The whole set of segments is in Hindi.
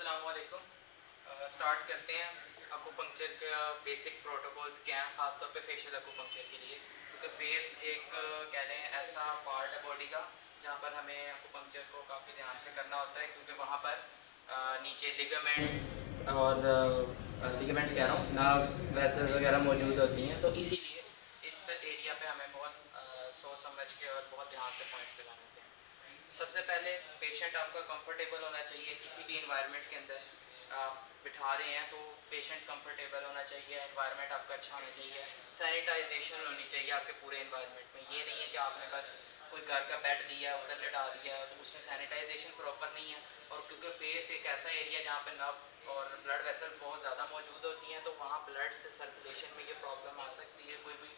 अस्सलाम वालेकुम। स्टार्ट करते हैं। अकुपंक्चर का बेसिक प्रोटोकॉल्स क्या हैं, ख़ासतौर पे फेशियल अकुपंक्चर के लिए, क्योंकि फेस एक कह लें ऐसा पार्ट है बॉडी का जहाँ पर हमें अकुपंक्चर को काफ़ी ध्यान से करना होता है, क्योंकि वहाँ पर नीचे लिगामेंट्स और लिगामेंट्स कह रहा हूँ, नर्व्स वेसल्स वगैरह मौजूद होती हैं। तो इसीलिए इस एरिया पे हमें बहुत सोच समझ के और बहुत ध्यान से पॉइंट्स लगाने होते हैं। सबसे पहले पेशेंट आपका कंफर्टेबल होना चाहिए। किसी भी इन्वायरमेंट के अंदर आप बिठा रहे हैं तो पेशेंट कंफर्टेबल होना चाहिए, इन्वायरमेंट आपका अच्छा होना चाहिए, सैनिटाइजेशन होनी चाहिए आपके पूरे इन्वायरमेंट में। ये नहीं है कि आपने बस कोई घर का बेड लिया उधर लिटा दिया तो उसमें सैनिटाइजेशन प्रॉपर नहीं है। और क्योंकि फेस एक ऐसा एरिया जहाँ पे नर्व और ब्लड वेसल्स बहुत ज़्यादा मौजूद होती हैं, तो वहाँ ब्लड से सर्कुलेशन में ये प्रॉब्लम आ सकती है। कोई भी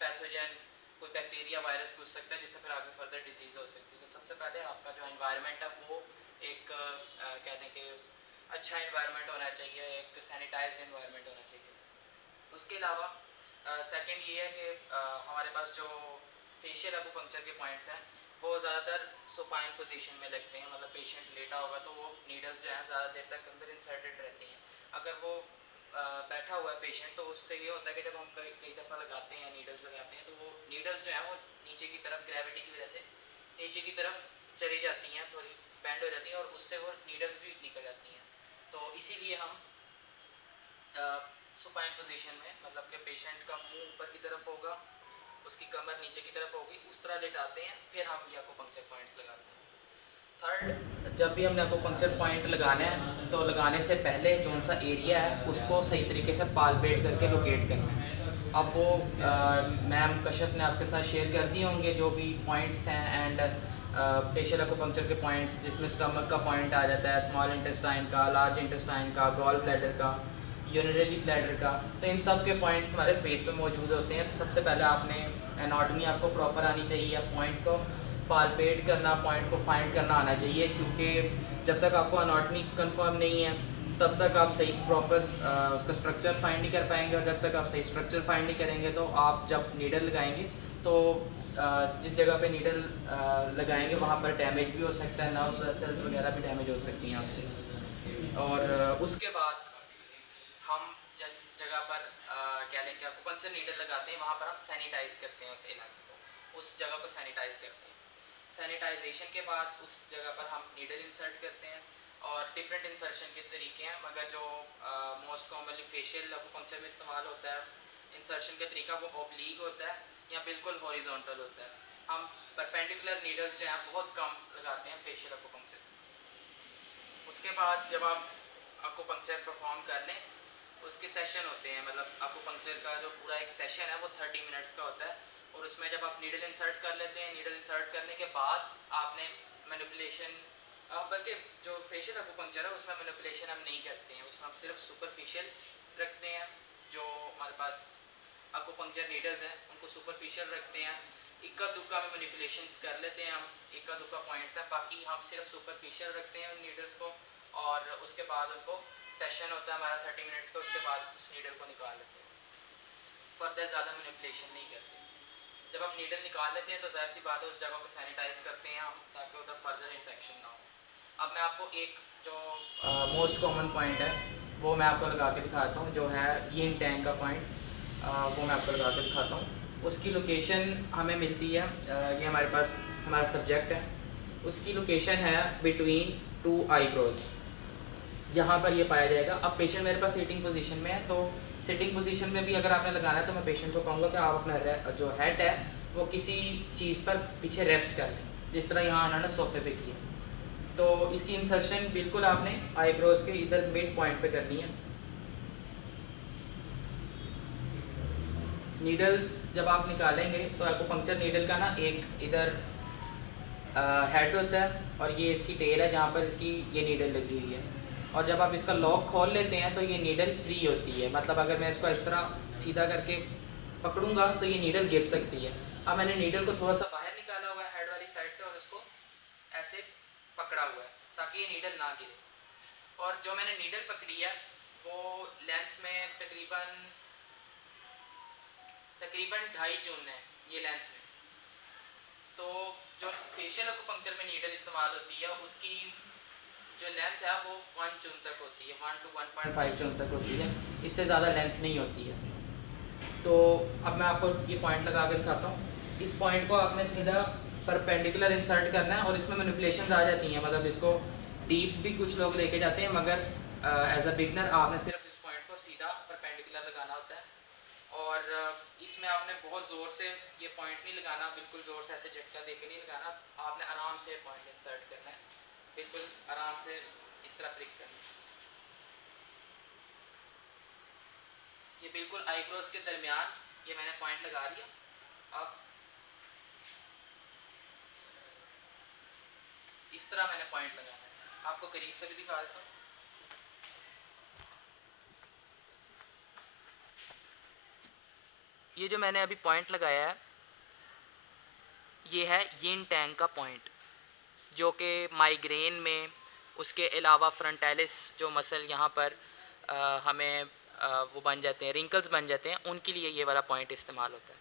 पैथोजन, कोई बैक्टीरिया वायरस घुस सकता है, जिससे फिर आगे फर्दर डिजीज़ हो सकती है। तो सबसे पहले आपका जो एनवायरनमेंट है वो एक कहने के अच्छा एनवायरनमेंट होना चाहिए, एक सैनिटाइज एनवायरनमेंट होना चाहिए। उसके अलावा सेकंड ये है कि हमारे पास जो फेशियल अकुपंक्चर के पॉइंट्स हैं वो ज़्यादातर सुपाइन पोजीशन में लगते हैं। मतलब पेशेंट लेटा होगा तो वो नीडल्स जो हैं ज़्यादा देर तक अंदर इंसर्टेड रहती हैं। अगर वो बैठा हुआ है पेशेंट, तो उससे ये होता है कि जब हम कई कई दफ़ा लगाते हैं, नीडल्स लगाते हैं, तो वो नीडल्स जो हैं वो नीचे की तरफ ग्रेविटी की वजह से नीचे की तरफ चली जाती हैं, थोड़ी बैंड हो जाती हैं और उससे वो नीडल्स भी निकल जाती हैं। तो इसीलिए हम सुपाइन पोजीशन में, मतलब कि पेशेंट का मुंह ऊपर की तरफ होगा, उसकी कमर नीचे की तरफ होगी, उस तरह लेटाते हैं, फिर हम ये अकुपंक्चर पॉइंट्स लगाते हैं। थर्ड, जब भी हमने अकुपंक्चर पॉइंट लगाना है तो लगाने से पहले कौन सा एरिया है उसको सही तरीके से पालपेट करके लोकेट करना है। अब वो मैम कश्यप ने आपके साथ शेयर कर दिए होंगे जो भी पॉइंट्स हैं। एंड फेशियल अकुपंक्चर के पॉइंट्स जिसमें स्टमक का पॉइंट आ जाता है, स्मॉल इंटेस्टाइन का, लार्ज इंटेस्टाइन का, गॉल ब्लैडर का, यूरिनरी ब्लैडर का। तो इन सब के पॉइंट्स हमारे फेस पे मौजूद होते हैं। तो सबसे पहले आपने एनाटॉमी आपको प्रॉपर आनी चाहिए, या पॉइंट को पालपेट करना, पॉइंट को फाइंड करना आना चाहिए, क्योंकि जब तक आपको एनाटॉमी कंफर्म नहीं है तब तक आप सही प्रॉपर उसका स्ट्रक्चर फाइंड नहीं कर पाएंगे। और जब तक आप सही स्ट्रक्चर फाइंड नहीं करेंगे तो आप जब नीडल लगाएंगे तो जिस जगह पे नीडल लगाएंगे वहाँ पर डैमेज भी हो सकता है, नर्व्स सेल्स वगैरह भी डैमेज हो सकती हैं आपसे। और उसके बाद हम जिस जगह पर क्या लें कि अकुपंक्चर नीडल लगाते हैं वहाँ पर हम सैनिटाइज करते हैं उस इलाके को, उस जगह को सैनिटाइज करते हैं। सैनिटाइजेशन के बाद उस जगह पर हम नीडल इंसर्ट करते हैं। और डिफरेंट इंसर्शन के तरीके हैं, मगर जो मोस्ट कॉमनली फेशियल अकुपंक्चर में इस्तेमाल होता है इंसर्शन का तरीका, वो ऑब्लीक होता है या बिल्कुल हॉरिजॉन्टल होता है। हम परपेंडिकुलर नीडल्स जो हैं बहुत कम लगाते हैं फेशियल अकुपंक्चर। उसके बाद जब आप अकुपंक्चर परफॉर्म कर लें, उसके सेशन होते हैं। मतलब अकुपंक्चर का जो पूरा एक सेशन है वो 30 मिनट्स का होता है। और उसमें जब आप नीडल इंसर्ट कर लेते हैं, नीडल इंसर्ट करने के बाद आपने मैनिपुलेशन, बल्कि जो फेशियल अकुपंक्चर है उसमें मैनिपुलेशन हम नहीं करते हैं, उसमें हम सिर्फ सुपरफिशियल रखते हैं। जो हमारे पास अकुपंक्चर नीडल्स हैं उनको सुपरफिशियल रखते हैं। इक्का दुक्का में मैनिपुलेशंस कर लेते हैं हम, इक्का दुक्का पॉइंट्स हैं, बाकी हम सिर्फ सुपरफिशियल रखते हैं उन नीडल्स को। और उसके बाद उनको सेशन होता है हमारा 30 मिनट्स का, उसके बाद उस नीडल को निकाल लेते हैं। फर्दर ज़्यादा मैनिपुलेशन नहीं करते। जब हम नीडल निकाल लेते हैं तो ज़ाहिर सी बात है उस जगह को सैनिटाइज करते हैं हम, ताकि उधर फर्दर इन्फेक्शन ना हो। अब मैं आपको एक जो मोस्ट कॉमन पॉइंट है वो मैं आपको लगा के दिखाता हूँ, जो है यिन टैंग का पॉइंट। वो मैं आपको लगा के दिखाता हूँ। उसकी लोकेशन हमें मिलती है, ये हमारे पास हमारा सब्जेक्ट है, उसकी लोकेशन है बिटवीन टू आईब्रोज, जहाँ पर ये पाया जाएगा। अब पेशेंट मेरे पास सिटिंग पोजीशन में है, तो सिटिंग पोजीशन में भी अगर आपने लगाना है तो मैं पेशेंट को कहूँगा कि आप अपना जो हेड है वो किसी चीज़ पर पीछे रेस्ट कर लें, जिस तरह यहाँ उन्होंने सोफे पे किया। तो इसकी इंसर्शन बिल्कुल आपने आईब्रोज के इधर मिड पॉइंट पे करनी है। नीडल्स जब आप निकालेंगे तो एक्यूपंक्चर नीडल का ना एक इधर हेड होता है और ये इसकी टेल है जहाँ पर इसकी ये नीडल लगी हुई है। और जब आप इसका लॉक खोल लेते हैं तो ये नीडल फ्री होती है। मतलब अगर मैं इसको इस तरह सीधा करके पकड़ूंगा तो ये नीडल गिर सकती है। अब मैंने नीडल को थोड़ा सा बाहर निकाला हुआ है हेड वाली साइड से और इसको ऐसे पकड़ा हुआ है ताकि ये नीडल ना गिरे। और जो मैंने नीडल पकड़ी है वो लेंथ में तकरीबन तकरीबन 2.5 जून है ये लेंथ में। तो जो फेशियल अकुपंक्चर में नीडल इस्तेमाल होती है उसकी जो लेंथ है वो 1 जून तक होती है, 1 to 1.5 जून तक होती है, इससे ज़्यादा लेंथ नहीं होती है। तो अब मैं आपको ये पॉइंट लगा के दिखाता हूँ। इस पॉइंट को आपने सीधा परपेंडिकुलर इंसर्ट करना है और इसमें मैनिपुलेशंस आ जाती हैं, मतलब इसको डीप भी कुछ लोग लेके जाते हैं, मगर एज अ बिगनर आपने सिर्फ इस पॉइंट को सीधा परपेंडिकुलर लगाना होता है। और इसमें आपने बहुत ज़ोर से ये पॉइंट नहीं लगाना, बिल्कुल ज़ोर से ऐसे झटका दे के नहीं लगाना, आपने आराम से पॉइंट इंसर्ट करना है, बिल्कुल आराम से इस तरह प्रिक करना है। ये बिल्कुल आईब्रोज के दरमियान ये मैंने पॉइंट लगा दिया। अब इस तरह मैंने पॉइंट लगाना है, आपको करीब से भी दिखा देता हूँ। ये जो मैंने अभी पॉइंट लगाया है ये है यिन टैंग का पॉइंट, जो कि माइग्रेन में, उसके अलावा फ्रंटालिस जो मसल यहाँ पर हमें वो बन जाते हैं, रिंकल्स बन जाते हैं, उनके लिए ये वाला पॉइंट इस्तेमाल होता है।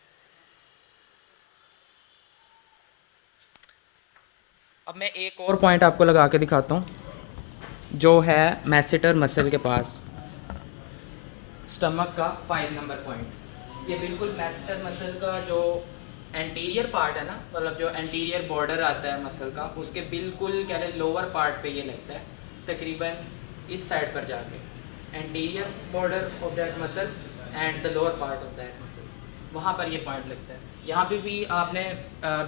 अब मैं एक और पॉइंट आपको लगा के दिखाता हूँ, जो है मैसेटर मसल के पास, स्टमक का 5 नंबर पॉइंट। ये बिल्कुल मैसेटर मसल का जो एंटीरियर पार्ट है ना, मतलब जो एंटीरियर बॉर्डर आता है मसल का, उसके बिल्कुल कह रहे लोअर पार्ट पे ये लगता है, तकरीबन इस साइड पर जाके, anterior border of that muscle and the lower part of that muscle, वहाँ पर ये पॉइंट लगता है। यहाँ पे भी आपने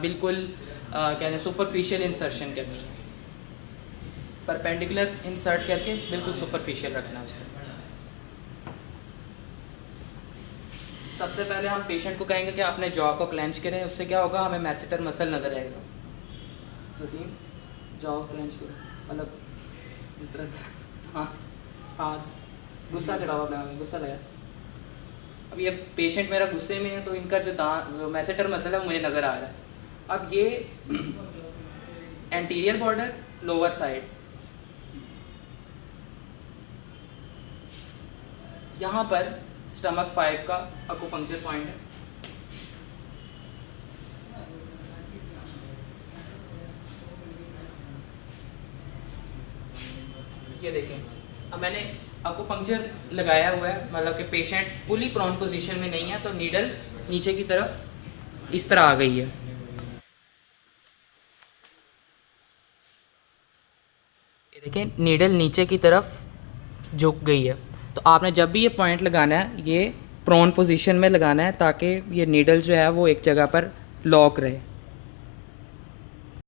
बिल्कुल कहते सुपरफिशियल इंसर्शन करनी है, परपेंडिकुलर इंसर्ट करके बिल्कुल सुपरफिशियल रखना है उसको। सबसे पहले हम पेशेंट को कहेंगे कि अपने जॉ को क्लेंच करें, उससे क्या होगा, हमें मैसेटर मसल नज़र आएगा। वसीम जॉ क्लेंच करो, मतलब जिस तरह, हाँ हाँ गुस्सा चढ़ा हुआ, मैं गुस्सा लगा। अब ये पेशेंट मेरा गुस्से में है तो इनका जो मैसेटर मसल है वो मुझे नज़र आ रहा है। अब ये एंटीरियर बॉर्डर, लोअर साइड, यहाँ पर स्टमक 5 का अकुपंक्चर पॉइंट है। ये देखें, अब मैंने अकुपंक्चर लगाया हुआ है, मतलब कि पेशेंट फुली प्रोन पोजीशन में नहीं है, तो नीडल नीचे की तरफ इस तरह आ गई है। ये देखें, नीडल नीचे की तरफ झुक गई है। तो आपने जब भी ये पॉइंट लगाना है, ये प्रोन पोजीशन में लगाना है, ताकि ये नीडल जो है वो एक जगह पर लॉक रहे।